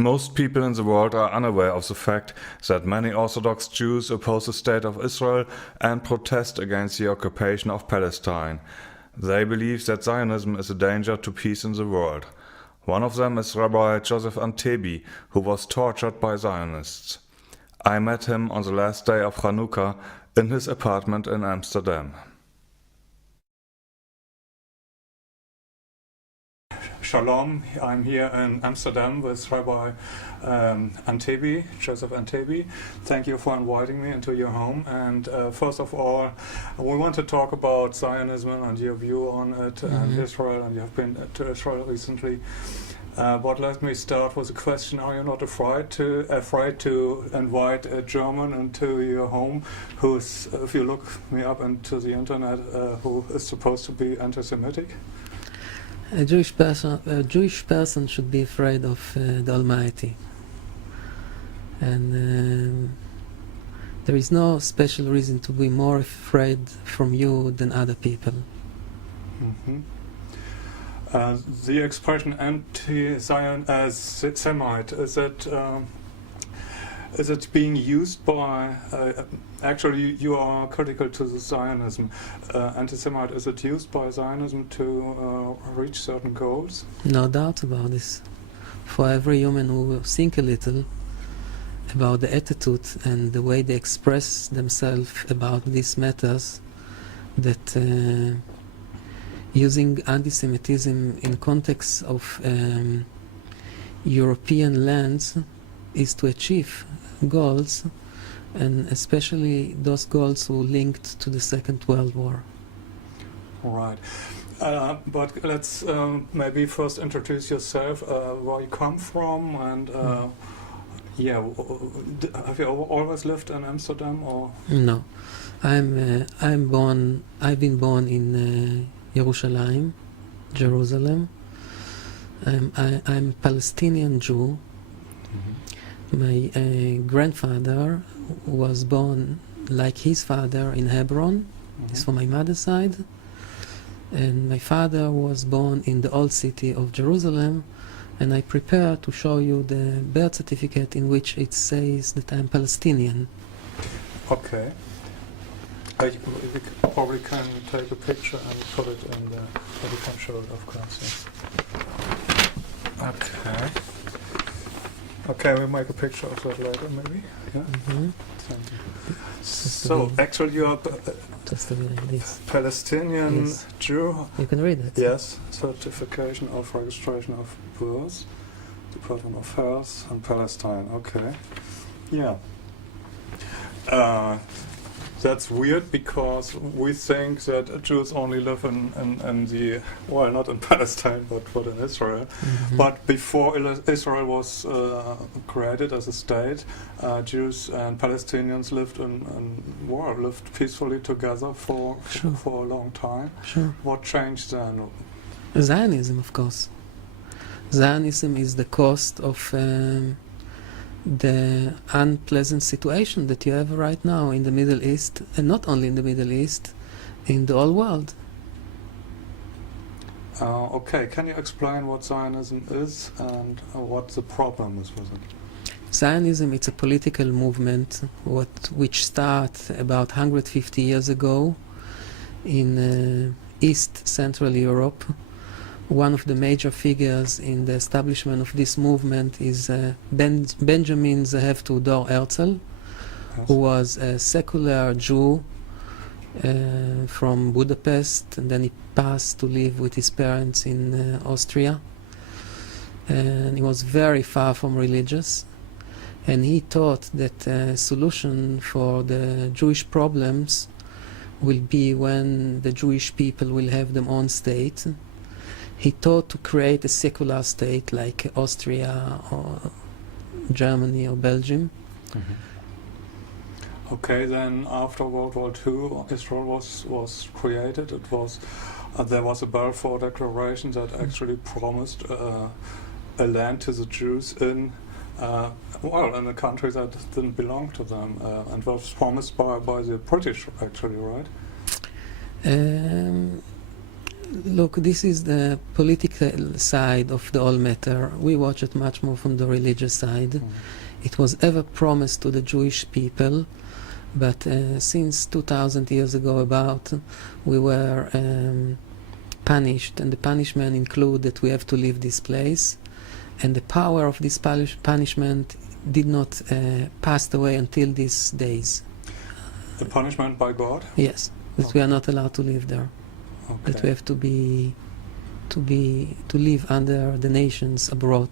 Most people in the world are unaware of the fact that many Orthodox Jews oppose the state of Israel and protest against the occupation of Palestine. They believe that Zionism is a danger to peace in the world. One of them is Rabbi Josef Antebi, who was tortured by Zionists. I met him on the last day of Hanukkah in his apartment in Amsterdam. Shalom, I'm here in Amsterdam with Rabbi Antebi, Josef Antebi. Thank you for inviting me into your home. And first of all, we want to talk about Zionism and your view on it and Israel, and you have been to Israel recently. But let me start with a question: are you not afraid to invite a German into your home, who's, if you look me up into the internet, who is supposed to be anti-Semitic? A Jewish person should be afraid of the Almighty, and there is no special reason to be more afraid from you than other people. The expression anti-Semite, is it being used by, actually you are critical to the Zionism, anti-Semite, is it used by Zionism to reach certain goals? No doubt about this. For every human who will think a little about the attitude and the way they express themselves about these matters, that using anti-Semitism in context of European lands is to achieve goals, and especially those goals who linked to the Second World War. Right. But let's maybe first introduce yourself, where you come from, and have you always lived in Amsterdam, or? No, I've been born in Jerusalem. I'm a Palestinian Jew. My grandfather was born, like his father, in Hebron. It's from my mother's side. And my father was born in the old city of Jerusalem. And I prepare to show you the birth certificate in which it says that I'm Palestinian. Okay. We probably can take a picture and put it in there, so we can show it, of course. Yes. Okay. Okay, we'll make a picture of that later, maybe. Yeah. Thank you. So, actually, you are Palestinian Jew. You can read it. Yes. Certification of registration of birth, Department of Health, and Palestine. Okay. Yeah. That's weird, because we think that Jews only live in the, well, not in Palestine, but in Israel. But before Israel was created as a state, Jews and Palestinians lived lived peacefully together for a long time. Sure. What changed then? Zionism, of course. Zionism is the cost of the unpleasant situation that you have right now in the Middle East, and not only in the Middle East, in the whole world. Okay, can you explain what Zionism is and what the problem is with it? Zionism, it's a political movement which started about 150 years ago in East Central Europe. One of the major figures in the establishment of this movement is Benjamin Zehev Tudor Herzl, who was a secular Jew from Budapest, and then he passed to live with his parents in Austria. And he was very far from religious, and he thought that a solution for the Jewish problems will be when the Jewish people will have their own state. He thought to create a secular state like Austria or Germany or Belgium. Okay, then after World War II, Israel was created. There was a Balfour Declaration that actually promised a land to the Jews in a country that didn't belong to them, and was promised by the British, actually, right? Look, this is the political side of the whole matter. We watch it much more from the religious side. It was ever promised to the Jewish people, but since 2000 years ago about, we were punished, and the punishment include that we have to leave this place, and the power of this punishment did not pass away until these days. The punishment by God? Yes, that we are not allowed to live there. Okay. That we have to live under the nations abroad.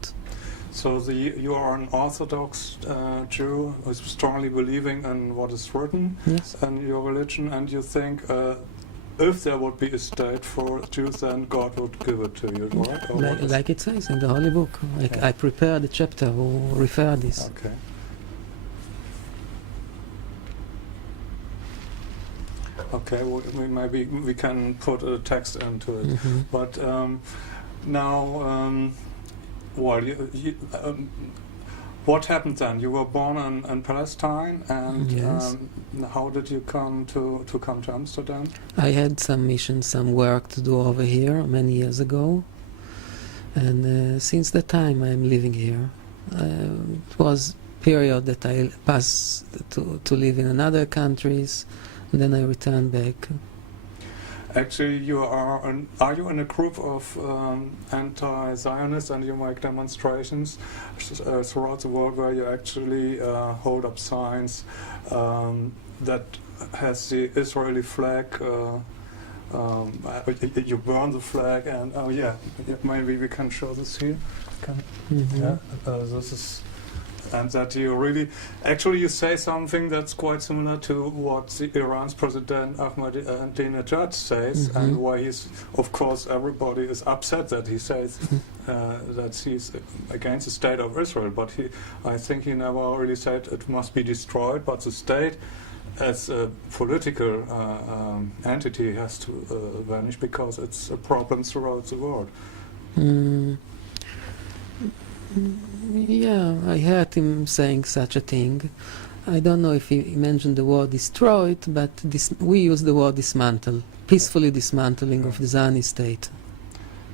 So you are an Orthodox Jew who's strongly believing in what is written Yes. in your religion, and you think if there would be a state for Jews, then God would give it to you, right? Or what is- Like it says in the Holy Book. Yeah. I prepared a chapter who refer this. Okay. Okay, maybe we can put a text into it. Mhm. But now, well, what happened then? You were born in Palestine, and Yes. how did you come to Amsterdam? I had some mission, some work to do over here many years ago, and since that time I'm living here. It was period that I passed to live in another countries, and then I returned back. Actually, are you in a group of anti-Zionists, and you make demonstrations throughout the world where you actually hold up signs that has the Israeli flag? You burn the flag, and maybe we can show this here. Mhm. Yeah, this is. And that you really, actually you say something that's quite similar to what Iran's President Ahmadinejad says, and why he's, of course, everybody is upset that he says that he's against the state of Israel, but I think he never really said it must be destroyed, but the state as a political entity has to vanish because it's a problem throughout the world. Yeah, I heard him saying such a thing. I don't know if he mentioned the word destroyed, but we use the word dismantle, peacefully dismantling of the Zionist state.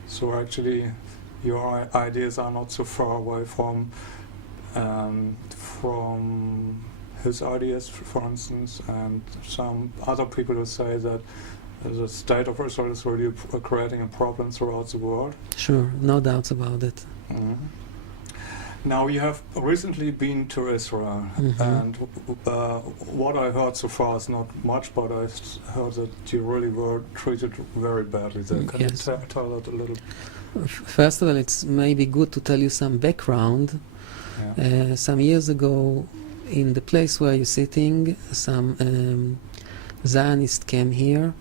So actually, your ideas are not so far away from his ideas, for instance, and some other people who say that the state of Israel is really creating a problem throughout the world. Sure, no doubts about it. Mhm. Now, you have recently been to Israel, and what I heard so far is not much, but I heard that you really were treated very badly there. Can Yes. you tell that a little? First of all, it's maybe good to tell you some background. Yeah. Some years ago, in the place where you're sitting, some Zionists came here.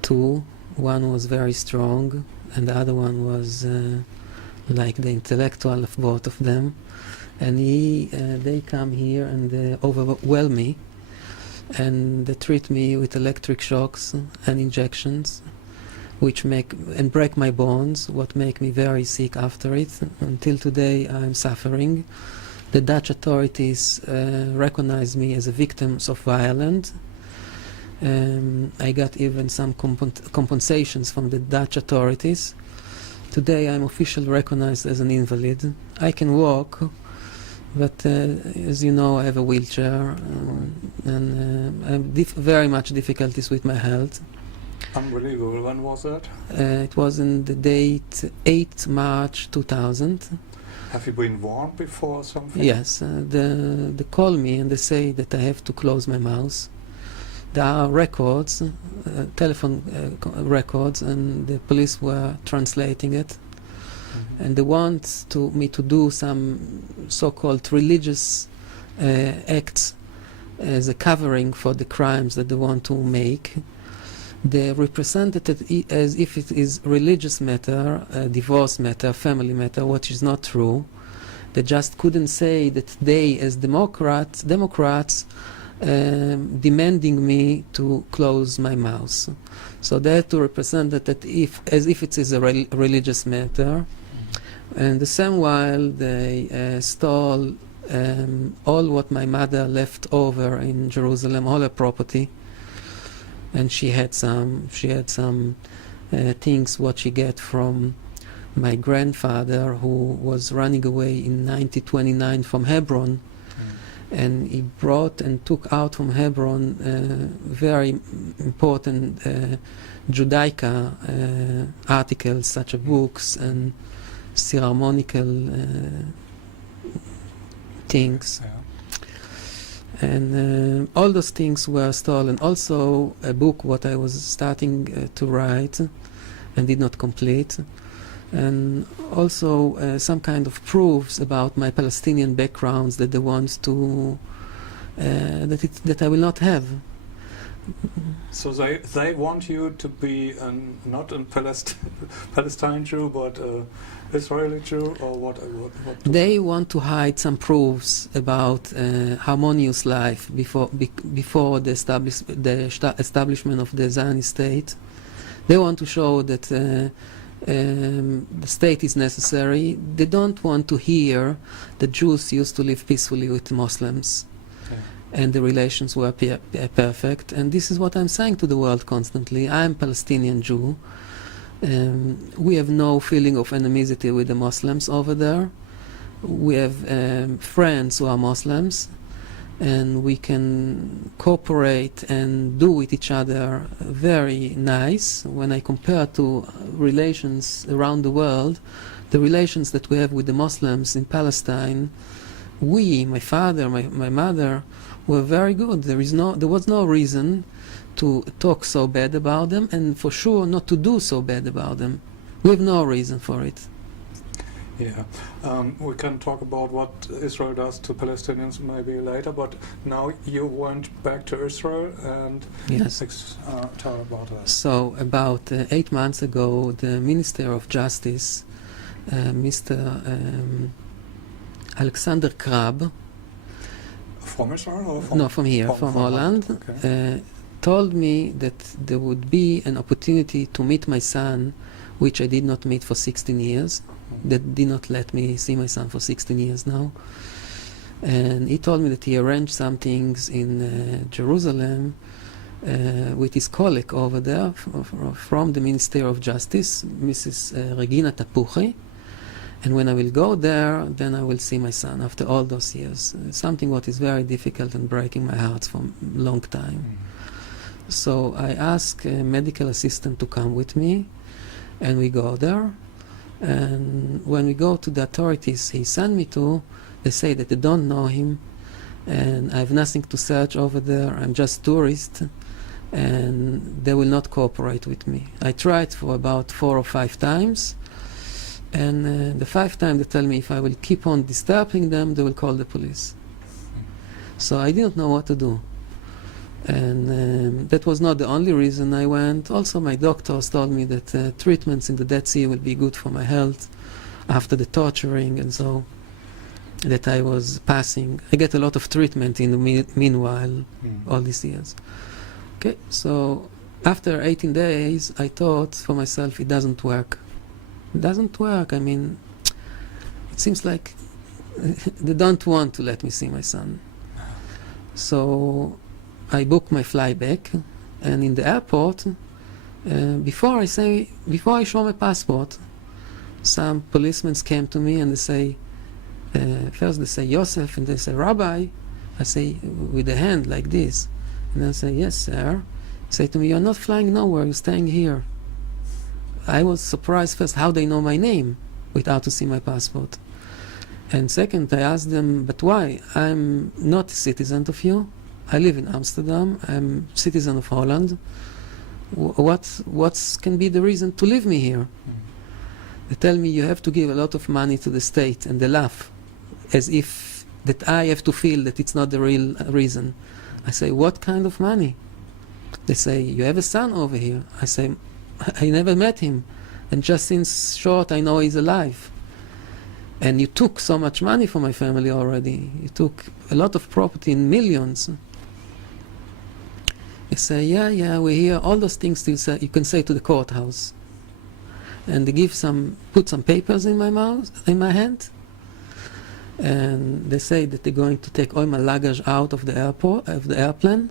Two. One was very strong, and the other one was like the intellectual of both of them. And they come here and overwhelm me, and they treat me with electric shocks and injections, which break my bones, what make me very sick after it. Until today I'm suffering. The Dutch authorities recognize me as a victim of violence. I got even some compensations from the Dutch authorities. Today I'm officially recognized as an invalid. I can walk, but as you know, I have a wheelchair, and I have very much difficulties with my health. Unbelievable. When was that? It was in the date 8 March 2000. Have you been warned before or something? Yes, they call me and they say that I have to close my mouth. There are records, telephone records, and the police were translating it. And they want me to do some so-called religious acts as a covering for the crimes that they want to make. They represented it as if it is religious matter, a divorce matter, family matter, which is not true. They just couldn't say that they, as Democrats, demanding me to close my mouth. So they had to represent it as if it is a religious matter. And the same while they stole all what my mother left over in Jerusalem, all her property. And she had some things what she get from my grandfather, who was running away in 1929 from Hebron, and he brought and took out from Hebron very important Judaica articles, such as books and ceremonial things. And all those things were stolen. Also a book what I was starting to write and did not complete. And also some kind of proofs about my Palestinian backgrounds that they want to that I will not have. So they want you to be not a Palestine Jew, but Israeli Jew, or what they want to hide some proofs about harmonious life before the establishment of the Zionist state. They want to show that the state is necessary. They don't want to hear that Jews used to live peacefully with Muslims, and the relations were perfect. And this is what I'm saying to the world constantly. I'm Palestinian Jew. We have no feeling of animosity with the Muslims over there. We have friends who are Muslims, and we can cooperate and do with each other very nice. When I compare to relations around the world, the relations that we have with the Muslims in Palestine, my father, my mother, were very good. There was no reason to talk so bad about them, and for sure not to do so bad about them. We have no reason for it. Yeah, we can talk about what Israel does to Palestinians maybe later, but now you went back to Israel and yes. Tell about that. So about 8 months ago, the Minister of Justice, Mr. Alexander Krab, from Israel or from? No, from here, from Holland, okay. Told me that there would be an opportunity to meet my son, which I did not meet for 16 years. That did not let me see my son for 16 years now. And he told me that he arranged some things in Jerusalem with his colleague over there from the Ministry of Justice, Mrs. Regina Tapuchi. And when I will go there, then I will see my son after all those years. Something what is very difficult and breaking my heart for a long time. So I asked a medical assistant to come with me, and we go there. And when we go to the authorities he sent me to, they say that they don't know him, and I have nothing to search over there. I'm just tourist, and they will not cooperate with me. I tried for about 4 or 5 times, and the 5th time they tell me if I will keep on disturbing them, they will call the police. So I didn't know what to do. And that was not the only reason I went. Also my doctors told me that treatments in the Dead Sea will be good for my health after the torturing, and so that I was passing. I get a lot of treatment in the meanwhile, all these years. Okay, so after 18 days I thought for myself, it doesn't work. It doesn't work. I mean, it seems like they don't want to let me see my son. So I booked my flight back, and in the airport, before I show my passport, some policemen came to me and they say, first they say Josef, and they say Rabbi. I say with the hand like this, and I say yes, sir. They say to me, you're not flying nowhere, you're staying here. I was surprised first how they know my name without to see my passport. And second, I asked them, but why? I'm not a citizen of you. I live in Amsterdam. I'm citizen of Holland. What can be the reason to leave me here? They tell me you have to give a lot of money to the state, and they laugh, as if that I have to feel that it's not the real reason. I say, what kind of money? They say, you have a son over here. I say, I never met him, and just since short I know he's alive. And you took so much money from my family already. You took a lot of property in millions. I say, yeah, we hear all those things you can say to the courthouse. And they put some papers in my hand, and they say that they're going to take all my luggage out of the airplane,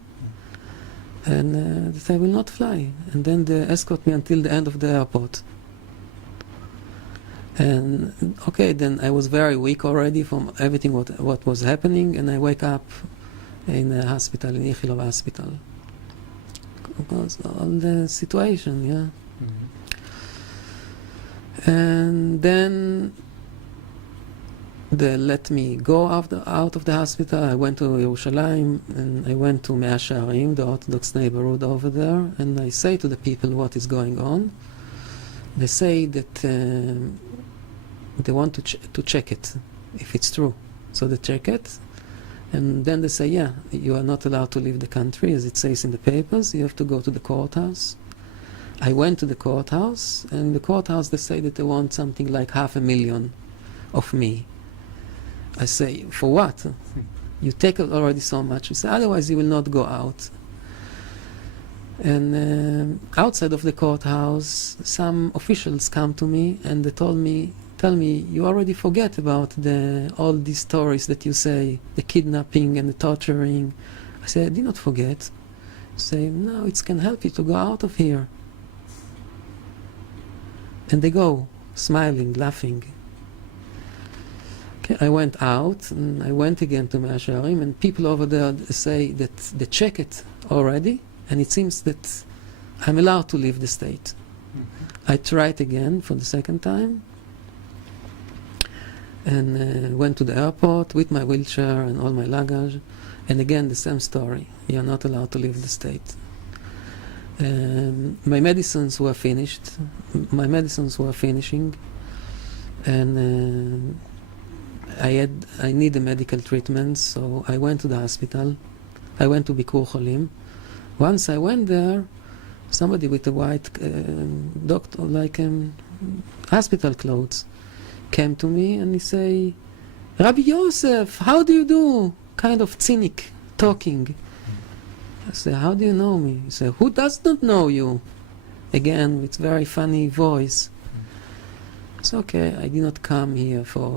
and that I will not fly. And then they escort me until the end of the airport. And okay, then I was very weak already from everything what was happening, and I wake up in a hospital, in Ichilov hospital. Because all the situation, yeah. And then they let me go out of the hospital. I went to Yerushalayim, and I went to Mea Shearim, the Orthodox neighborhood over there, and I say to the people what is going on. They say that they want to check it, if it's true. So they check it, and then they say, yeah, you are not allowed to leave the country, as it says in the papers. You have to go to the courthouse. I went to the courthouse, and in the courthouse they say that they want something like 500,000 of me. I say, for what? You take already so much. He said, otherwise you will not go out. And outside of the courthouse, some officials come to me and they tell me, you already forget about all these stories that you say, the kidnapping and the torturing. I said, I did not forget. I say, no, it can help you to go out of here. And they go, smiling, laughing. Okay, I went out, and I went again to Mea Shearim, and people over there say that they check it already, and it seems that I'm allowed to leave the state. I tried again for the second time, and went to the airport with my wheelchair and all my luggage, and again the same story. You're not allowed to leave the state. My medicines were finished. My medicines were finishing, and I need a medical treatment, so I went to the hospital. I went to Bikur Cholim. Once I went there, somebody with a white doctor, like hospital clothes, came to me and he say, Rabbi Josef, how do you do? Kind of cynic talking. I say, how do you know me? He said, who does not know you? Again, with very funny voice. It's okay, I did not come here for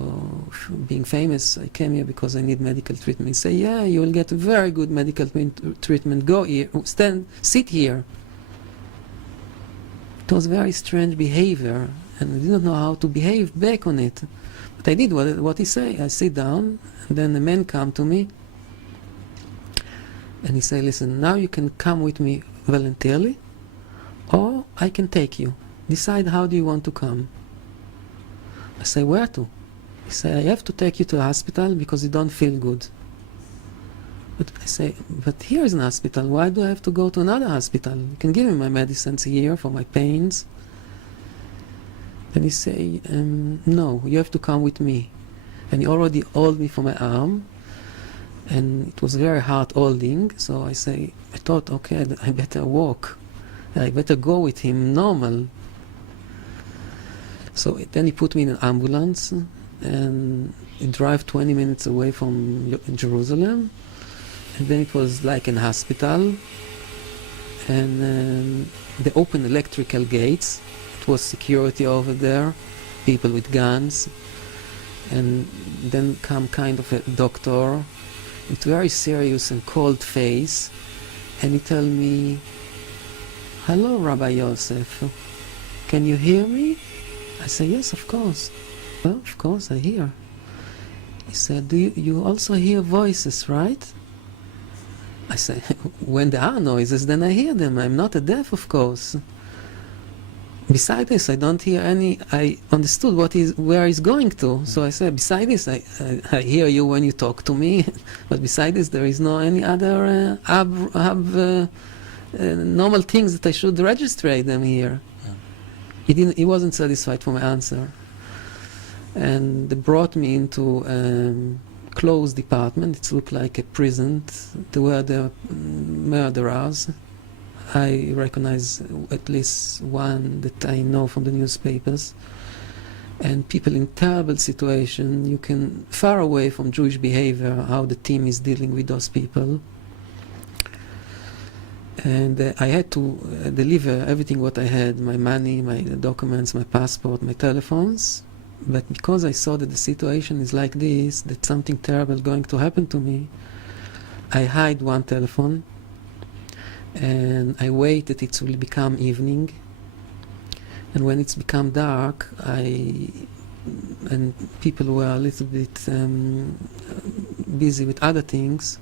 being famous. I came here because I need medical treatment. He said, yeah, you will get a very good medical treatment. Go here, sit here. It was very strange behavior, and I did not know how to behave back on it. But I did what he said. I sit down, and then the man come to me, and he said, listen, now you can come with me voluntarily, or I can take you. Decide how do you want to come. I say, where to? He say, I have to take you to a hospital because you don't feel good. But I say, but here is an hospital. Why do I have to go to another hospital? You can give me my medicines here for my pains. Then he say, no, you have to come with me. And he already held me for my arm. And it was very hard holding. So I thought, okay, I better walk. I better go with him normal. So then he put me in an ambulance, and he drove 20 minutes away from Jerusalem, and then it was like an hospital, and they opened electrical gates. It was security over there, people with guns, and then come kind of a doctor with very serious and cold face, and he tell me, hello, Rabbi Josef, can you hear me? I say, yes, of course. Well, of course, I hear. He said, do you also hear voices, right? I say, when there are noises, then I hear them. I'm not a deaf, of course. Besides this, I don't hear any. I understood where he's going to. So I said, besides this, I hear you when you talk to me. But besides this, there is no any other normal things that I should register them here. He wasn't satisfied for my answer, and they brought me into a closed department. It looked like a prison. There were the murderers. I recognize at least one that I know from the newspapers, and people in terrible situation. You can far away from Jewish behavior, how the team is dealing with those people. And I had to deliver everything what I had, my money, my documents, my passport, my telephones. But because I saw that the situation is like this, that something terrible is going to happen to me, I hide one telephone, and I wait that it will become evening. And when it's become dark, and people were a little bit busy with other things,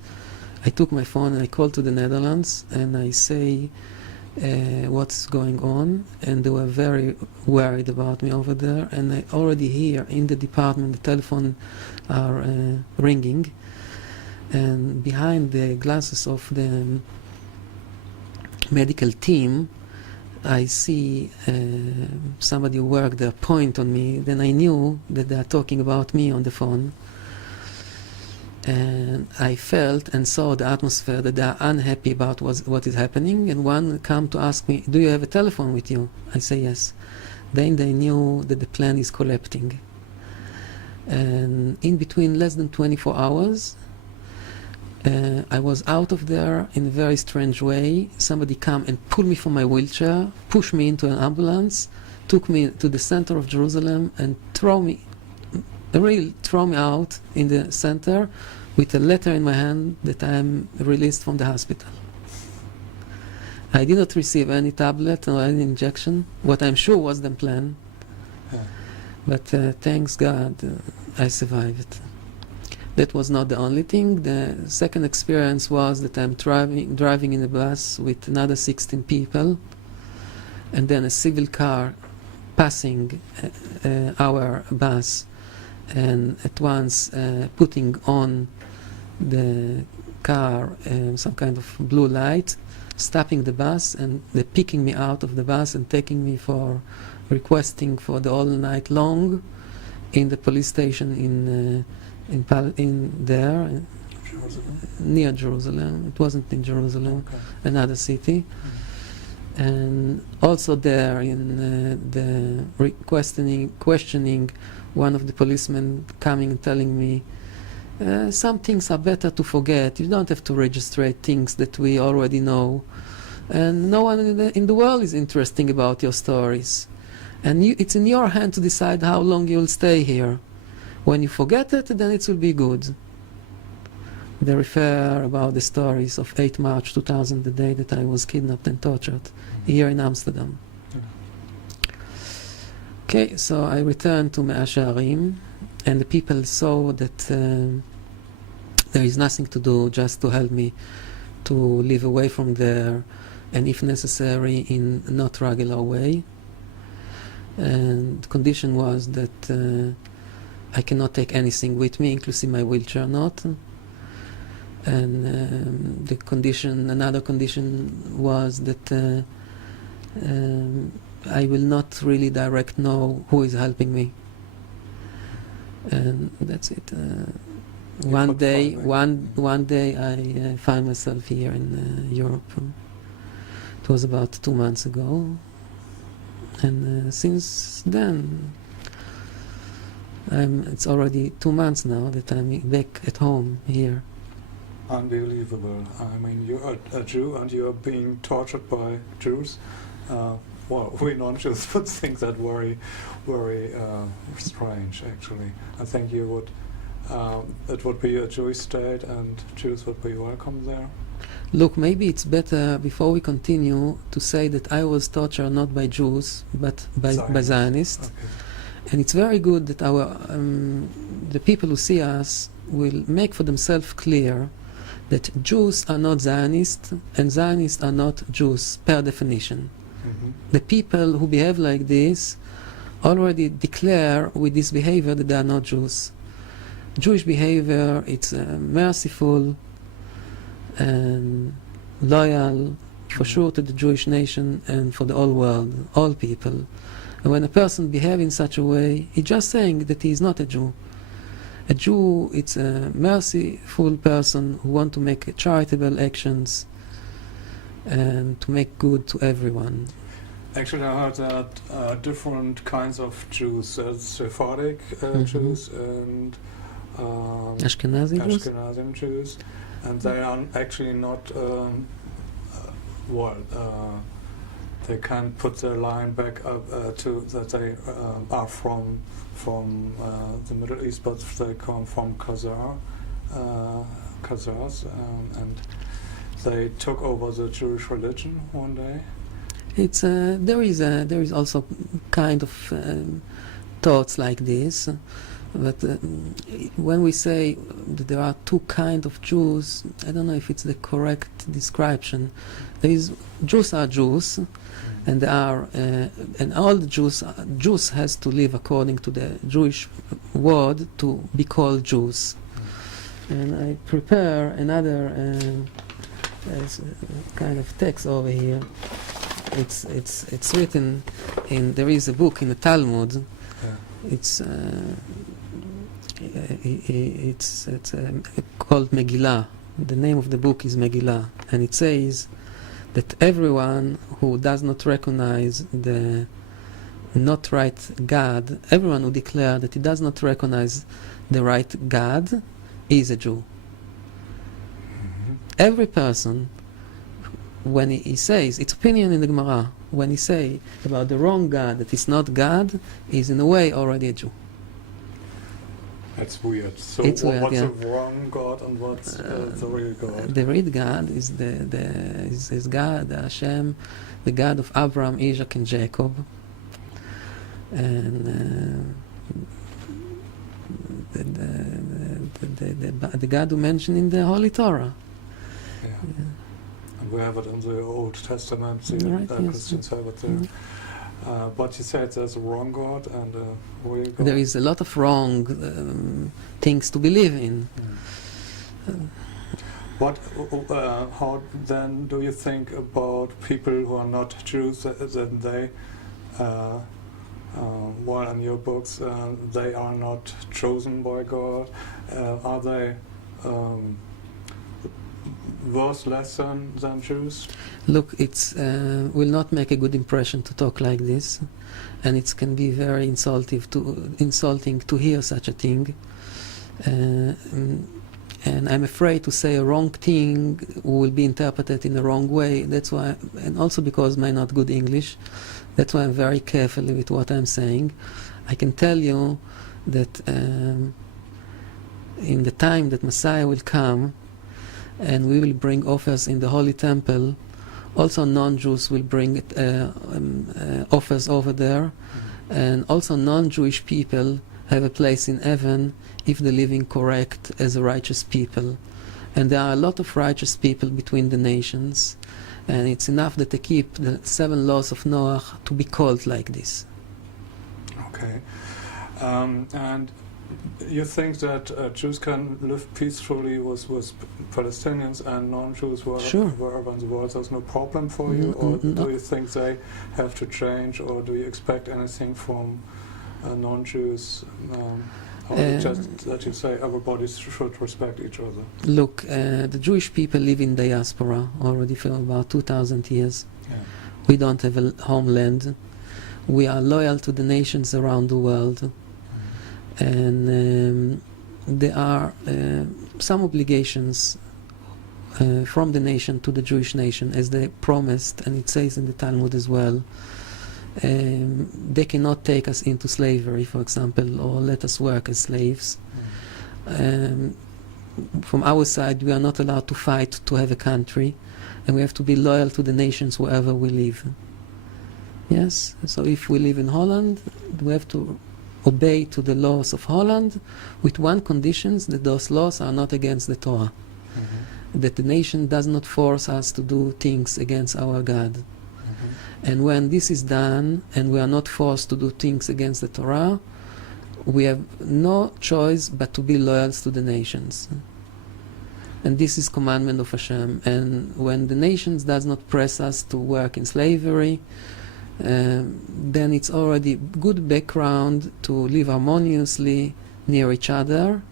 I took my phone and I called to the Netherlands and I say what's going on, and they were very worried about me over there, and I already hear in the department the telephone are ringing, and behind the glasses of the medical team I see somebody who worked there point on me. Then I knew that they are talking about me on the phone. And I felt and saw the atmosphere that they are unhappy about what is happening. And one come to ask me, do you have a telephone with you? I say yes. Then they knew that the plan is collapsing. And in between less than 24 hours, I was out of there in a very strange way. Somebody come and pulled me from my wheelchair, pushed me into an ambulance, took me to the center of Jerusalem and throw me out in the center with a letter in my hand that I am released from the hospital. I did not receive any tablet or any injection. What I'm sure was the plan. But thanks God, I survived. That was not the only thing. The second experience was that I'm driving in a bus with another 16 people, and then a civil car passing our bus, and at once putting on the car some kind of blue light, stopping the bus, and they're picking me out of the bus and taking me for requesting for the all night long in the police station in there, near Jerusalem. It wasn't in Jerusalem, Okay. another city. And also there in the questioning, one of the policemen coming and telling me, some things are better to forget. You don't have to register things that we already know. And no one in the world is interested about your stories. And it's in your hand to decide how long you'll stay here. When you forget it, then it will be good. They refer about the stories of 8 March 2000, the day that I was kidnapped and tortured, here in Amsterdam. Okay, so I returned to Mea Shearim, and the people saw that there is nothing to do, just to help me to live away from there, and if necessary, in not regular way. And the condition was that I cannot take anything with me, including my wheelchair not. And another condition was that I will not really direct know who is helping me. And that's it. One day I find myself here in Europe. It was about 2 months ago. And since then, it's already 2 months now that I'm back at home here. Unbelievable. I mean, you're a Jew and you're being tortured by Jews. Well, we non-Jews would think that very, very strange, actually. I think it would be a Jewish state and Jews would be welcome there. Look, maybe it's better, before we continue, to say that I was tortured not by Jews, but by Zionists. Okay. And it's very good that the people who see us will make for themselves clear that Jews are not Zionists and Zionists are not Jews, per definition. Mm-hmm. The people who behave like this already declare with this behavior that they are not Jews. Jewish behavior, it's merciful and loyal, for sure, to the Jewish nation and for the whole world, all people. And when a person behaves in such a way, he's just saying that he is not a Jew. A Jew, it's a merciful person who wants to make charitable actions and to make good to everyone. Actually, I heard that different kinds of Jews, Sephardic Jews and Ashkenazim Jews, and they are actually not, they can't put their line back up to that they are from the Middle East, but they come from Khazars, and they took over the Jewish religion one day? It's there is also kind of thoughts like this, but when we say that there are two kind of Jews, I don't know if it's the correct description. Jews are Jews, and they are and all the Jews has to live according to the Jewish word to be called Jews. And I prepare another kind of text over here. It's written in, there is a book in the Talmud. Yeah. It's called Megillah. The name of the book is Megillah, and it says that everyone who does not recognize the not right God, everyone who declares that he does not recognize the right God, is a Jew. Mm-hmm. Every person, when he says, it's opinion in the Gemara, when he say about the wrong God that is not God, is in a way already a Jew. That's weird. So It's weird, what's yeah. the wrong God and what's the real God? The real God is is God, the Hashem, the God of Abraham, Isaac, and Jacob, and the God who mentioned in the Holy Torah. Yeah. And we have it in the Old Testament, the Right, yes. Christians have it there. But you said there's a wrong God and a real God. There is a lot of wrong things to believe in. What? How then do you think about people who are not Jews? That they, well, in your books, they are not chosen by God. Are they worse than Jews? Look, it's will not make a good impression to talk like this, and it can be very insulting to hear such a thing. And I'm afraid to say a wrong thing will be interpreted in the wrong way. That's why, and also because I'm not good English, that's why I'm very careful with what I'm saying. I can tell you that in the time that Messiah will come, and we will bring offers in the Holy Temple, also non-Jews will bring offers over there, and also non-Jewish people have a place in heaven if they're living correct as a righteous people. And there are a lot of righteous people between the nations, and it's enough that they keep the 7 laws of Noah to be called like this. Okay. And you think that Jews can live peacefully with Palestinians and non-Jews wherever in the world? There's no problem for you? Or do you think they have to change, or do you expect anything from non-Jews? Or just that you say everybody should respect each other? Look, the Jewish people live in diaspora already for about 2,000 years. Yeah. We don't have a homeland. We are loyal to the nations around the world. And there are some obligations from the nation to the Jewish nation, as they promised, and it says in the Talmud as well. They cannot take us into slavery, for example, or let us work as slaves. From our side, we are not allowed to fight to have a country, and we have to be loyal to the nations wherever we live. Yes, so if we live in Holland, we have to obey to the laws of Holland, with one condition, that those laws are not against the Torah. That the nation does not force us to do things against our God. And when this is done, and we are not forced to do things against the Torah, we have no choice but to be loyal to the nations. And this is commandment of Hashem. And when the nations does not press us to work in slavery, then it's already good background to live harmoniously near each other,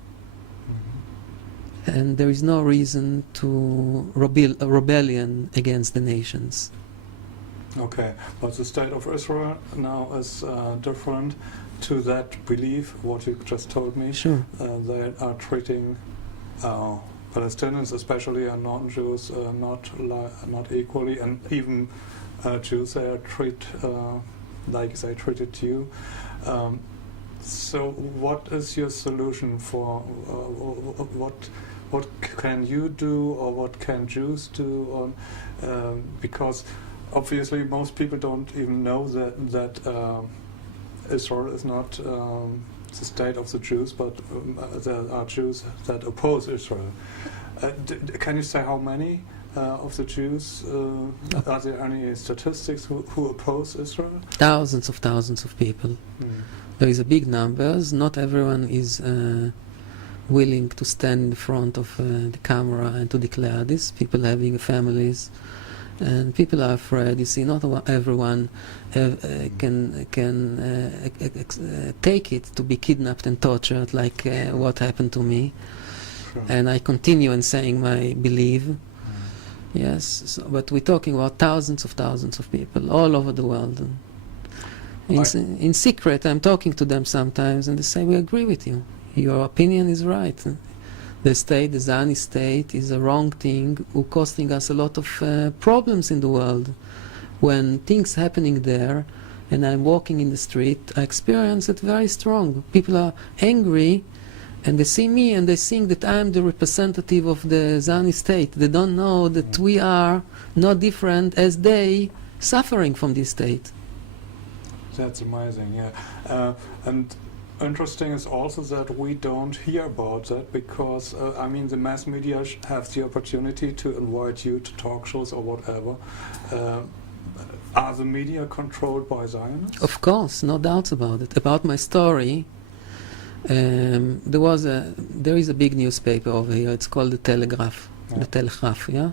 and there is no reason to rebellion against the nations. Okay, but the state of Israel now is different to that belief, what you just told me. Sure. They are treating Palestinians, especially, and non-Jews, not equally, and even Jews they are treat like they treated you. So what is your solution for what can you do, or what can Jews do? On because obviously most people don't even know that Israel is not the state of the Jews, but there are Jews that oppose Israel. Can you say how many of the Jews, are there any statistics who oppose Israel? Thousands of people. There is a big numbers. Not everyone is willing to stand in front of the camera and to declare this. People having families, and people are afraid. You see, not everyone can take it to be kidnapped and tortured, like what happened to me. Sure. And I continue in saying my belief. Yes, so, but we're talking about thousands of people all over the world. In secret, I'm talking to them sometimes, and they say, we agree with you. Your opinion is right. The state, the Zionist state, is a wrong thing, costing us a lot of problems in the world. When things happening there, and I'm walking in the street, I experience it very strong. People are angry, and they see me, and they think that I'm the representative of the Zionist state. They don't know that we are not different as they suffering from this state. That's amazing, yeah. And interesting is also that we don't hear about that because, I mean, the mass media have the opportunity to invite you to talk shows or whatever. Are the media controlled by Zionists? Of course, no doubts about it. About my story, there is a big newspaper over here. It's called the Telegraph, the Telegraph, yeah?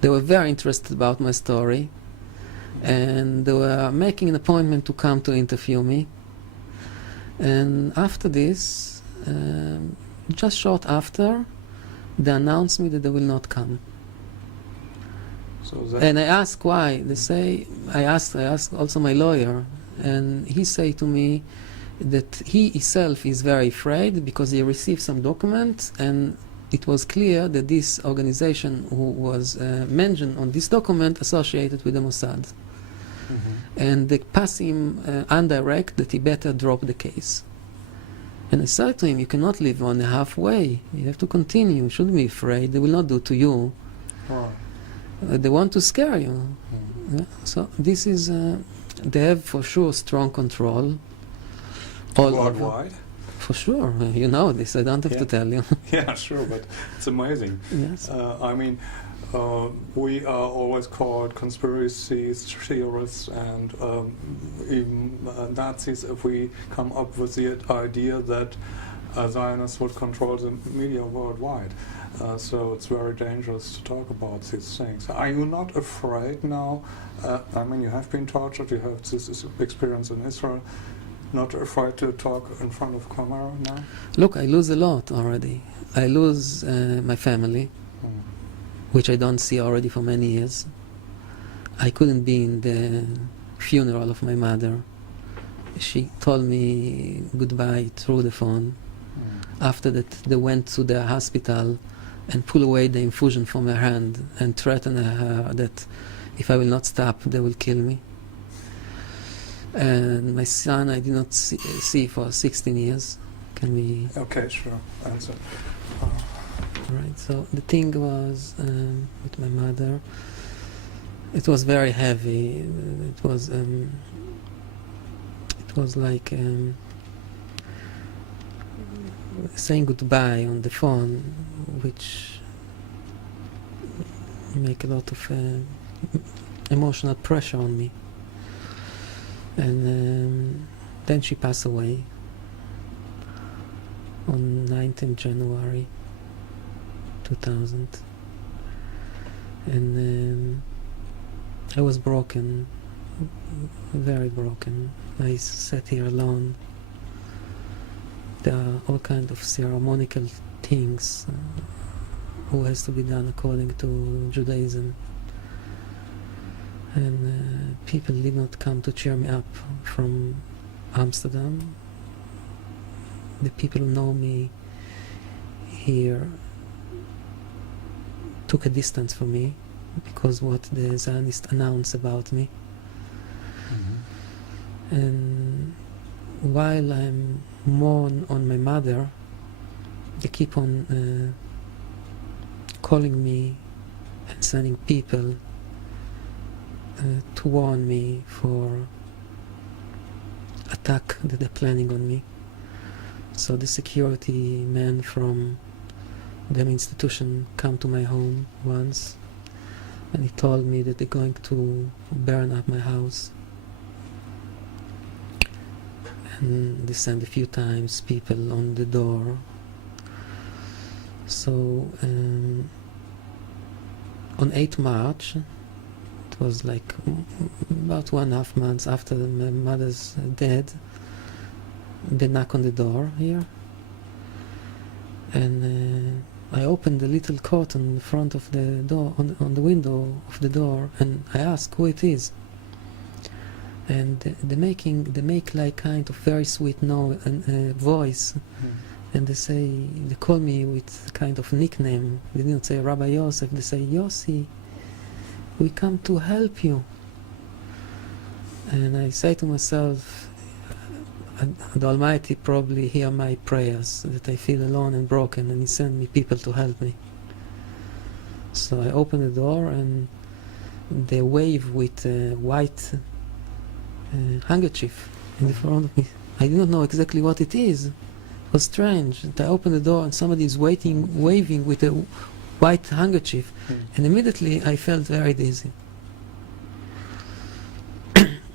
They were very interested about my story, and they were making an appointment to come to interview me. And after this, just short after, they announced me that they will not come. And I asked why. They say, I asked also my lawyer, and he said to me that he himself is very afraid because he received some documents, and it was clear that this organization who was mentioned on this document associated with the Mossad. And they pass him indirect that he better drop the case. And I said to him, you cannot live on the halfway. You have to continue. You shouldn't be afraid. They will not do to you. They want to scare you. Yeah? So this is, they have for sure strong control. All worldwide? For sure. You know this. I don't have to tell you. Yeah, sure, but it's amazing. Yes. I mean, we are always called conspiracy theorists and even Nazis if we come up with the idea that Zionists would control the media worldwide. So it's very dangerous to talk about these things. Are you not afraid now? I mean, you have been tortured, you have this experience in Israel. Not afraid to talk in front of camera now? Look, I lose a lot already. I lose my family, which I don't see already for many years. I couldn't be in the funeral of my mother. She told me goodbye through the phone. After that, they went to the hospital and pulled away the infusion from her hand and threatened her that if I will not stop, they will kill me. And my son I did not see for 16 years. Can we... Okay, sure. Answer. Right, so the thing was with my mother, it was very heavy. It was like saying goodbye on the phone, which make a lot of emotional pressure on me. And then she passed away on 19th January 2000. And I was broken, very broken. I sat here alone. There are all kinds of ceremonial things who has to be done according to Judaism. And people did not come to cheer me up from Amsterdam. The people who know me here took a distance from me because what the Zionists announced about me. And while I'm mourn on my mother, they keep on calling me and sending people to warn me for attack that they're planning on me. So the security man from the institution come to my home once, and he told me that they're going to burn up my house. And they sent a few times people on the door. So on 8th March, it was like about 1.5 months after my mother's death, they knock on the door here, and I opened the little curtain in front of the door, on the window of the door, and I asked who it is. And they make like kind of very sweet voice, and they call me with kind of nickname. They didn't say Rabbi Josef, they say Yossi, we come to help you. And I say to myself, the Almighty probably hear my prayers, that I feel alone and broken, and He sent me people to help me. So I open the door, and they wave with a white handkerchief in the front of me. I did not know exactly what it is. It was strange. I opened the door, and somebody is waving with a white handkerchief, and immediately I felt very dizzy.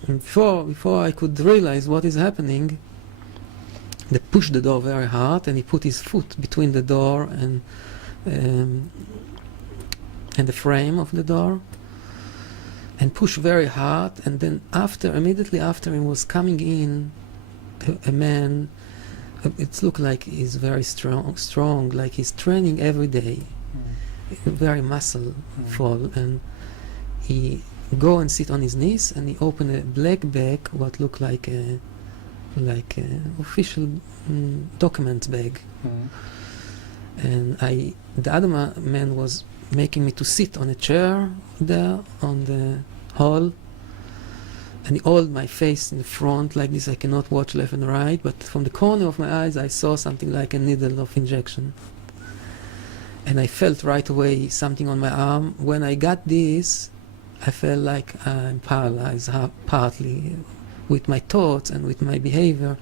Before I could realize what is happening, they pushed the door very hard, and he put his foot between the door and the frame of the door, and pushed very hard. And then immediately after him was coming in a man. It looked like he's very strong, like he's training every day, very muscleful, and he go and sit on his knees, and he opened a black bag, what looked like a official document bag. And the other man was making me to sit on a chair there on the hall, and he held my face in the front like this. I cannot watch left and right, but from the corner of my eyes I saw something like a needle of injection, and I felt right away something on my arm. When I got this, I felt like I'm paralyzed partly with my thoughts and with my behavior.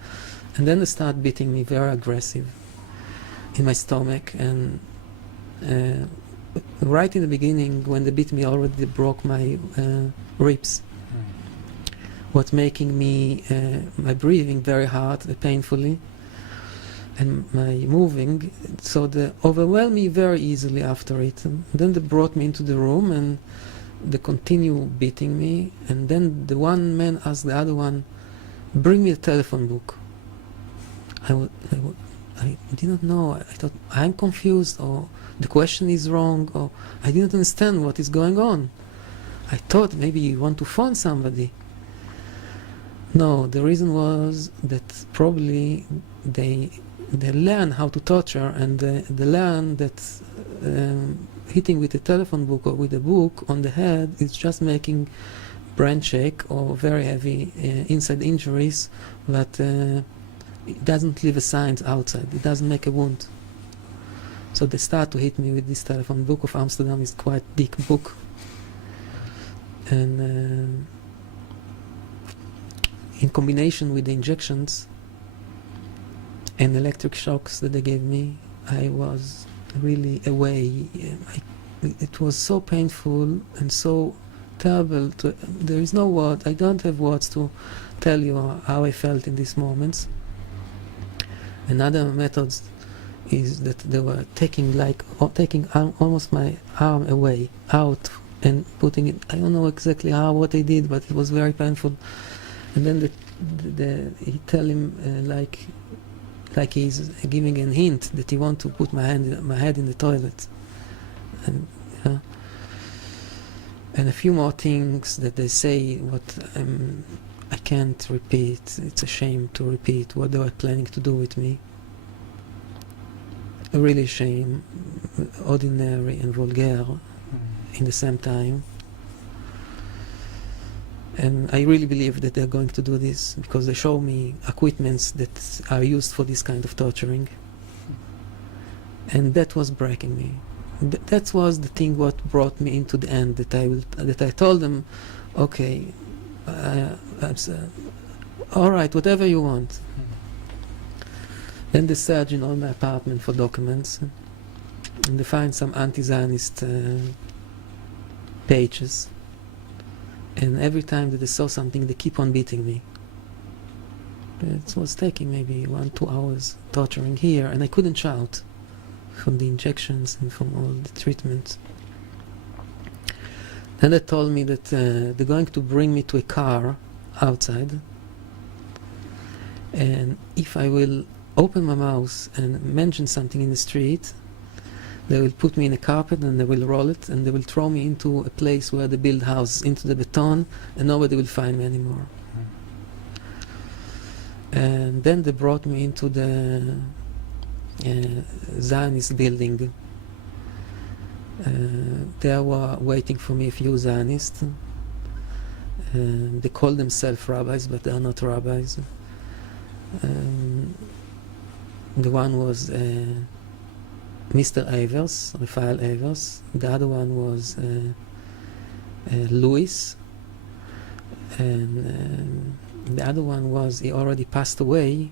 And then they start beating me very aggressive in my stomach, and right in the beginning when they beat me already they broke my ribs, what making me my breathing very hard, painfully, and my moving, so they overwhelmed me very easily after it. And then they brought me into the room, and they continue beating me, and then the one man asked the other one, bring me a telephone book. I did not know. I thought I'm confused, or the question is wrong, or I didn't understand what is going on. I thought maybe you want to phone somebody. No, the reason was that probably they learn how to torture, and they learn that hitting with a telephone book or with a book on the head is just making brain shake or very heavy inside injuries, but it doesn't leave a sign outside. It doesn't make a wound. So they start to hit me with this telephone book of Amsterdam. Is quite big book, and in combination with the injections and electric shocks that they gave me, I was really away. It was so painful and so terrible. There is no word. I don't have words to tell you how I felt in these moments. Another method is that they were taking almost my arm away, out, and putting it. I don't know exactly what they did, but it was very painful. And then he tell him like he's giving a hint that he want to put my head in the toilet, and a few more things that they say what I can't repeat. It's a shame to repeat what they were planning to do with me. A really shame, ordinary and vulgar in the same time. And I really believe that they're going to do this because they show me equipments that are used for this kind of torturing. And that was breaking me. that was the thing what brought me into the end, that I told them, okay, all right, whatever you want. Then they search in all my apartment for documents, and they find some anti-Zionist pages. And every time that they saw something, they keep on beating me. It was taking maybe 1-2 hours torturing here, and I couldn't shout from the injections and from all the treatment. Then they told me that they're going to bring me to a car outside, and if I will open my mouth and mention something in the street, they will put me in a carpet and they will roll it and they will throw me into a place where they build houses, into the beton, and nobody will find me anymore. And then they brought me into the Zionist building. There were waiting for me a few Zionists. They call themselves rabbis, but they are not rabbis. The one was Mr. Avers, Raphael Avers. The other one was Louis. And the other one was, he already passed away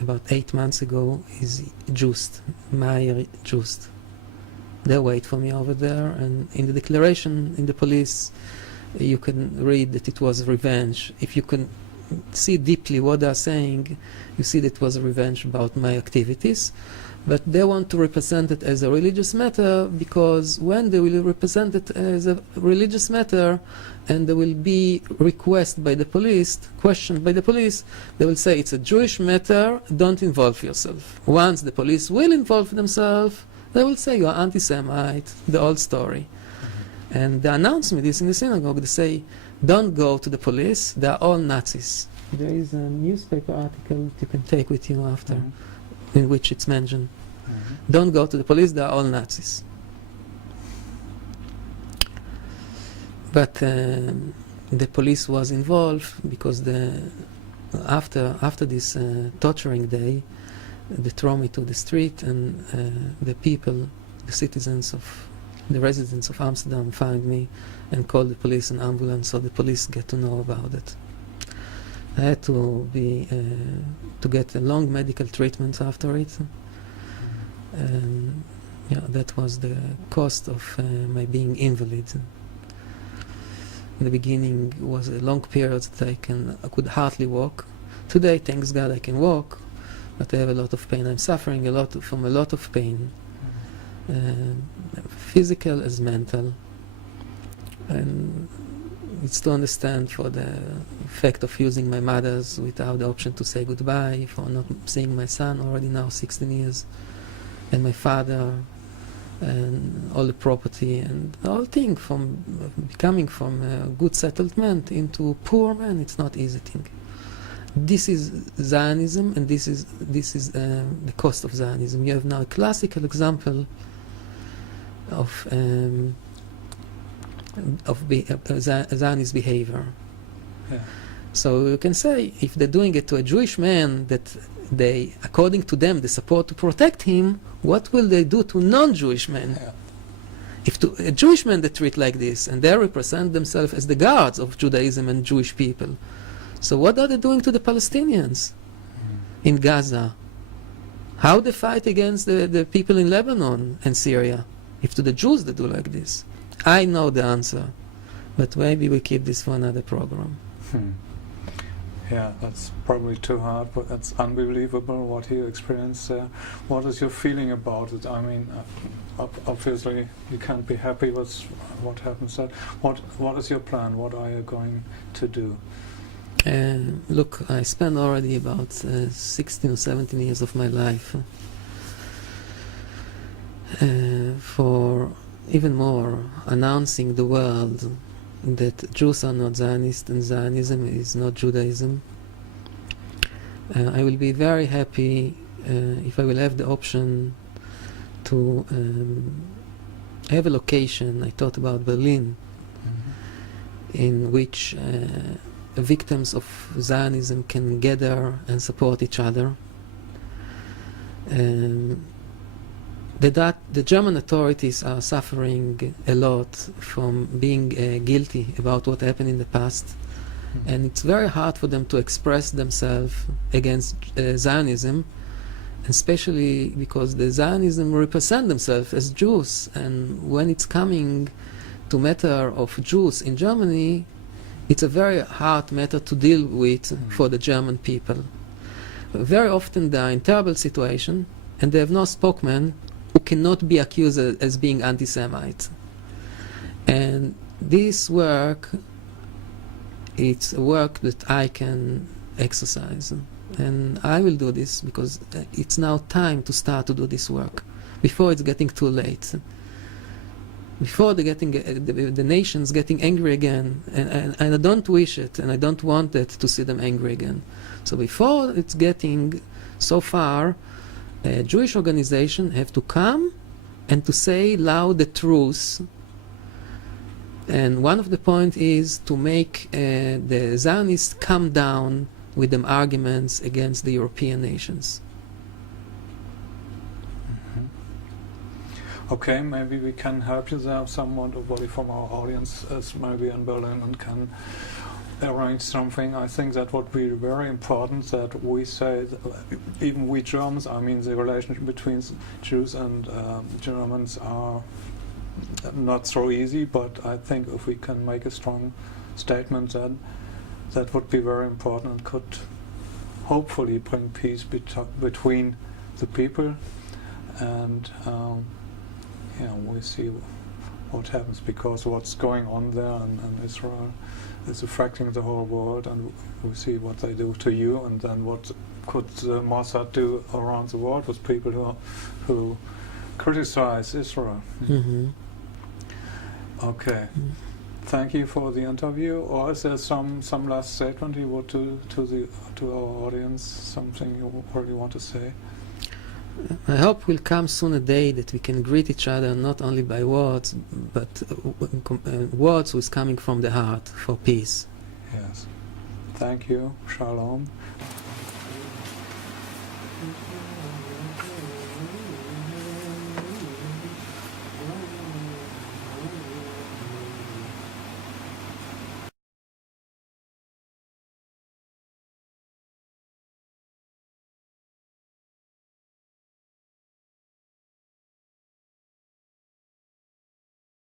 about 8 months ago, is Just, Meyer Just. They wait for me over there, and in the declaration in the police you can read that it was revenge. If you can see deeply what they are saying, you see that it was a revenge about my activities. But they want to represent it as a religious matter, because when they will represent it as a religious matter and there will be request by the police, questioned by the police, they will say it's a Jewish matter, don't involve yourself. Once the police will involve themselves, they will say you are anti-Semite, the old story. And they announce me this in the synagogue. They say, don't go to the police, they are all Nazis. There is a newspaper article that you can take with you after, in which it's mentioned. Don't go to the police, they are all Nazis. But the police was involved because after this torturing day, they throw me to the street, and the people, the citizens of the residents of Amsterdam find me and call the police and ambulance, so the police get to know about it. I had to get a long medical treatment after it. Yeah, that was the cost of my being invalid. In the beginning, it was a long period that I could hardly walk. Today, thanks God, I can walk, but I have a lot of pain. I'm suffering from a lot of pain, physical as mental. And it's to understand for the fact of using my mother's without the option to say goodbye, for not seeing my son already now 16 years, and my father, and all the property, and the whole thing from becoming from a good settlement into poor man. It's not easy thing. This is Zionism, and this is the cost of Zionism. You have now a classical example of Zionist behavior. Yeah. So you can say, if they're doing it to a Jewish man that they, according to them, they support to protect him, what will they do to non-Jewish men? Yeah. If to a Jewish man they treat like this, and they represent themselves as the guards of Judaism and Jewish people, so what are they doing to the Palestinians in Gaza? How they fight against the people in Lebanon and Syria? If to the Jews they do like this? I know the answer, but maybe we keep this for another program. Yeah, that's probably too hard, but that's unbelievable what you experienced there. What is your feeling about it? I mean, obviously you can't be happy with what happens there. What is your plan? What are you going to do? Look, I spent already about 16 or 17 years of my life for even more announcing the world that Jews are not Zionists and Zionism is not Judaism. I will be very happy if I will have the option to have a location. I thought about Berlin, in which victims of Zionism can gather and support each other. the German authorities are suffering a lot from being guilty about what happened in the past, and it's very hard for them to express themselves against Zionism, especially because the Zionism represent themselves as Jews, and when it's coming to matter of Jews in Germany, it's a very hard matter to deal with for the German people. Very often they are in terrible situation, and they have no spokesman who cannot be accused as being anti-Semite. And this work, it's a work that I can exercise. And I will do this because it's now time to start to do this work, before it's getting too late. Before the nation's getting angry again, and I don't wish it, and I don't want it to see them angry again. So before it's getting so far, a Jewish organization have to come and to say loud the truth. And one of the point is to make the Zionists come down with them arguments against the European nations. Okay, maybe we can help you there. Someone, somebody from our audience is maybe in Berlin and can arrange something. I think that would be very important that we say, that even we Germans, I mean the relationship between Jews and Germans are not so easy, but I think if we can make a strong statement then, that would be very important and could hopefully bring peace between the people, and we see what happens, because what's going on there in Israel is affecting the whole world, and we see what they do to you, and then what could the Mossad do around the world with people who criticize Israel. Mm-hmm. Okay. Thank you for the interview. Or is there some last statement you would do to our audience? Something you really want to say? I hope will come soon a day that we can greet each other not only by words, but words which coming from the heart for peace. Yes. Thank you. Shalom.